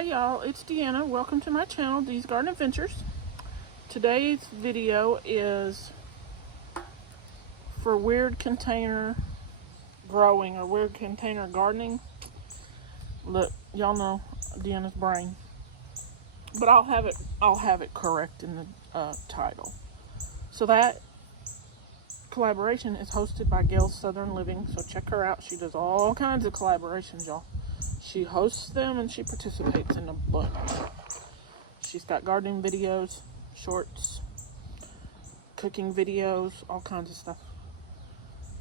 Hey y'all, it's Deanna. Welcome to my channel, Dee's Garden Adventures. Today's video is for weird container growing or weird container gardening. Look, y'all know Deanna's brain, but I'll have it correct in the title. So that collaboration is hosted by Gail's Southern Living, so check her out. She does all kinds of collaborations, y'all. She hosts them and she participates in a bunch. She's got gardening videos, shorts, cooking videos, all kinds of stuff.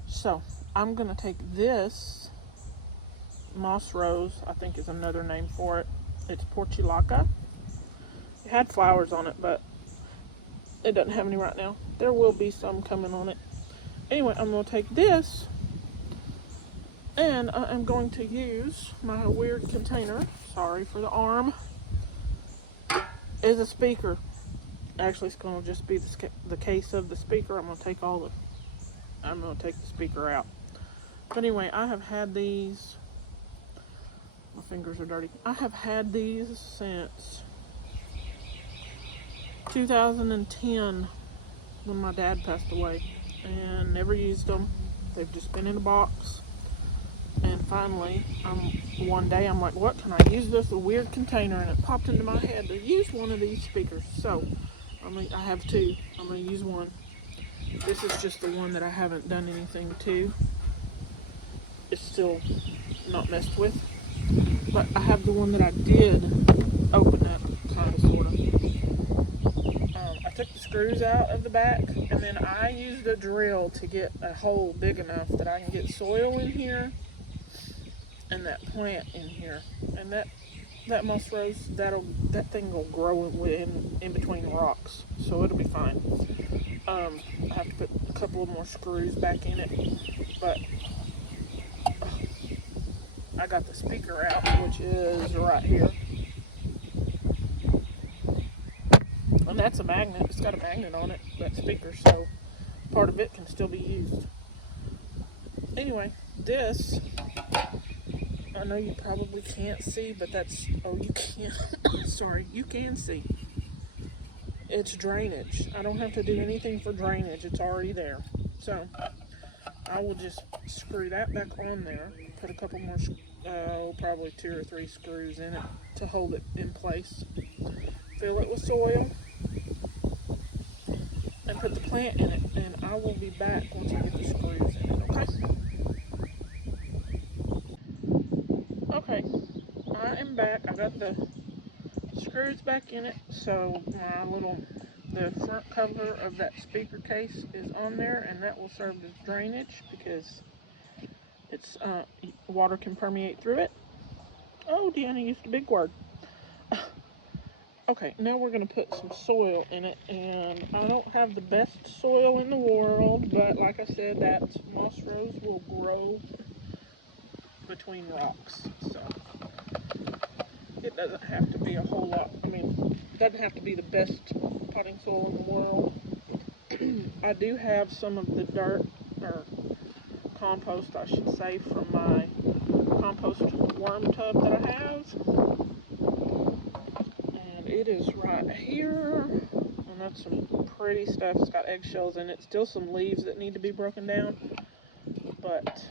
So I'm gonna take this moss rose, I think is another name for it. It's portulaca. It had flowers on it, but it doesn't have any right now. There will be some coming on it. Anyway, I'm gonna take this and I'm going to use my weird container, sorry for the arm, as a speaker. Actually, it's going to just be the case of the speaker. I'm going to take the speaker out. But anyway, I have had these, my fingers are dirty. I have had these since 2010 when my dad passed away, and never used them. They've just been in a box. And finally, one day I'm like, what can I use this? A weird container, and it popped into my head to use one of these speakers. So I have two. I'm going to use one. This is just the one that I haven't done anything to. It's still not messed with. But I have the one that I did open up, kind of, sort of. I took the screws out of the back, and then I used a drill to get a hole big enough that I can get soil in here and that plant in here. And that moss rose, that thing will grow in between rocks, so it'll be fine. I have to put a couple of more screws back in it, but I got the speaker out, which is right here, and that's a magnet. It's got a magnet on it, that speaker, so part of it can still be used. Anyway, this, I know you probably can't see, but you can't. Sorry, you can see. It's drainage. I don't have to do anything for drainage. It's already there. So I will just screw that back on there. Put a couple more, probably 2 or 3 screws in it to hold it in place. Fill it with soil and put the plant in it. And I will be back once I get the screws in it, okay? Okay, I am back. I got the screws back in it, so the front cover of that speaker case is on there, and that will serve as drainage because it's water can permeate through it. Oh, Deanna used a big word. Okay, now we're going to put some soil in it, and I don't have the best soil in the world, but like I said, that moss rose will grow between rocks, so it doesn't have to be a whole lot. It doesn't have to be the best potting soil in the world. I do have some of the dirt, or compost I should say, from my compost worm tub that I have. And it is right here. And that's some pretty stuff. It's got eggshells in it. Still some leaves that need to be broken down. But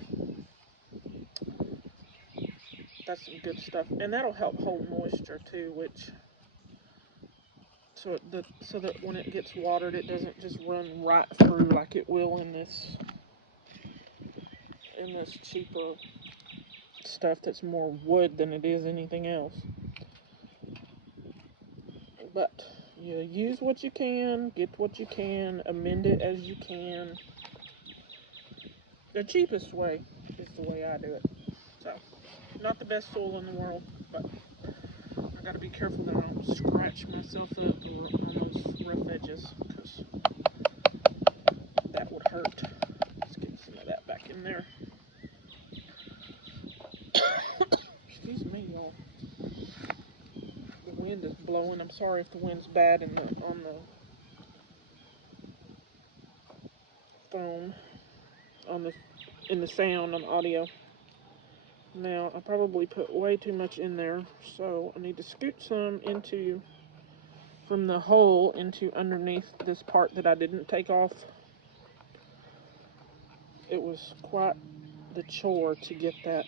that's some good stuff. And that'll help hold moisture too, so that when it gets watered, it doesn't just run right through like it will in this cheaper stuff that's more wood than it is anything else. But you use what you can, get what you can, amend it as you can. The cheapest way is the way I do it. So, not the best soil in the world, but I gotta be careful that I don't scratch myself up on those rough edges, because that would hurt. Let's get some of that back in there. Excuse me, y'all. The wind is blowing. I'm sorry if the wind's bad on the phone, in the sound, on the audio. Now, I probably put way too much in there, so I need to scoot some from the hole into underneath this part that I didn't take off. It was quite the chore to get that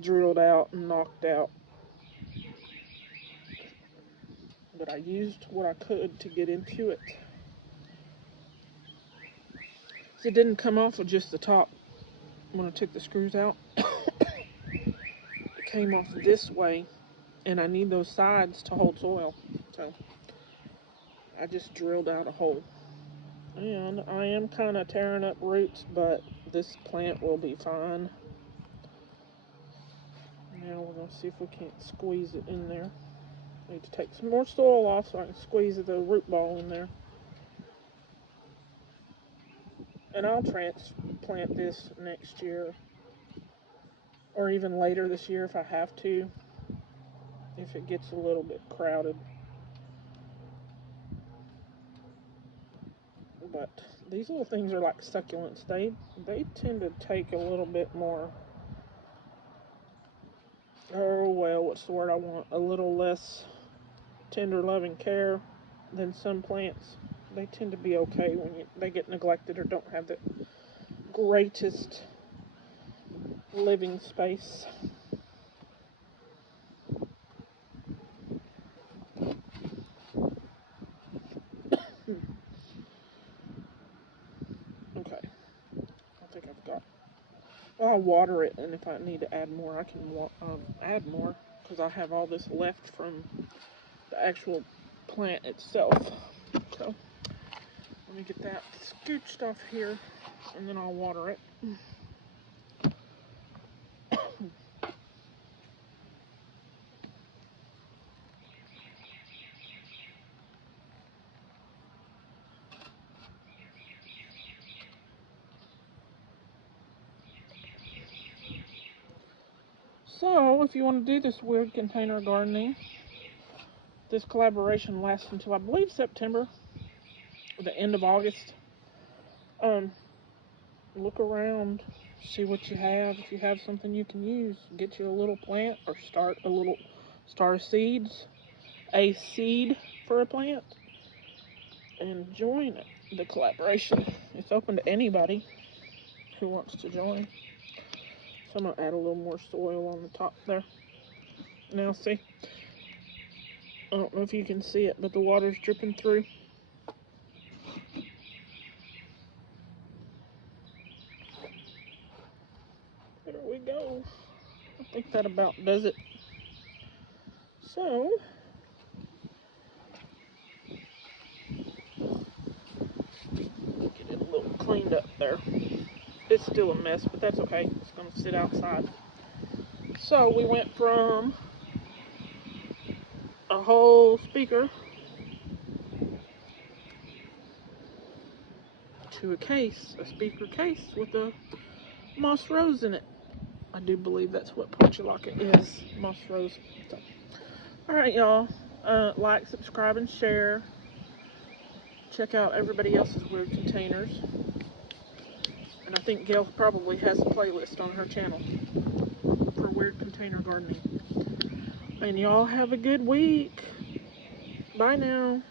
drilled out and knocked out. But I used what I could to get into it. So it didn't come off with just the top when I took the screws out. It came off this way, and I need those sides to hold soil. So I just drilled out a hole. And I am kind of tearing up roots, but this plant will be fine. Now we're going to see if we can't squeeze it in there. I need to take some more soil off so I can squeeze the root ball in there. And I'll transplant this next year, or even later this year if I have to, if it gets a little bit crowded. But these little things are like succulents. They tend to take a little bit more, oh well, what's the word I want? A little less tender loving care than some plants. They tend to be okay when they get neglected or don't have the greatest living space. Okay, I think I've got. I'll water it, and if I need to add more, I can add more, because I have all this left from the actual plant itself. So let me get that scooched off here, and then I'll water it. So, if you want to do this weird container gardening, this collaboration lasts until I believe September, or the end of August. Look around, see what you have. If you have something you can use, get you a little plant, or start a seed for a plant, and join the collaboration. It's open to anybody who wants to join. So I'm going to add a little more soil on the top there. Now see, I don't know if you can see it, but the water's dripping through. There we go. I think that about does it. So, get it a little cleaned up there. It's still a mess, but that's okay. It's going to sit outside. So we went from a whole speaker to a speaker case with a moss rose in it. I do believe that's what portulaca is, moss rose. So, alright, y'all. Like, subscribe, and share. Check out everybody else's weird containers. And I think Gail probably has a playlist on her channel for weird container gardening. And y'all have a good week. Bye now.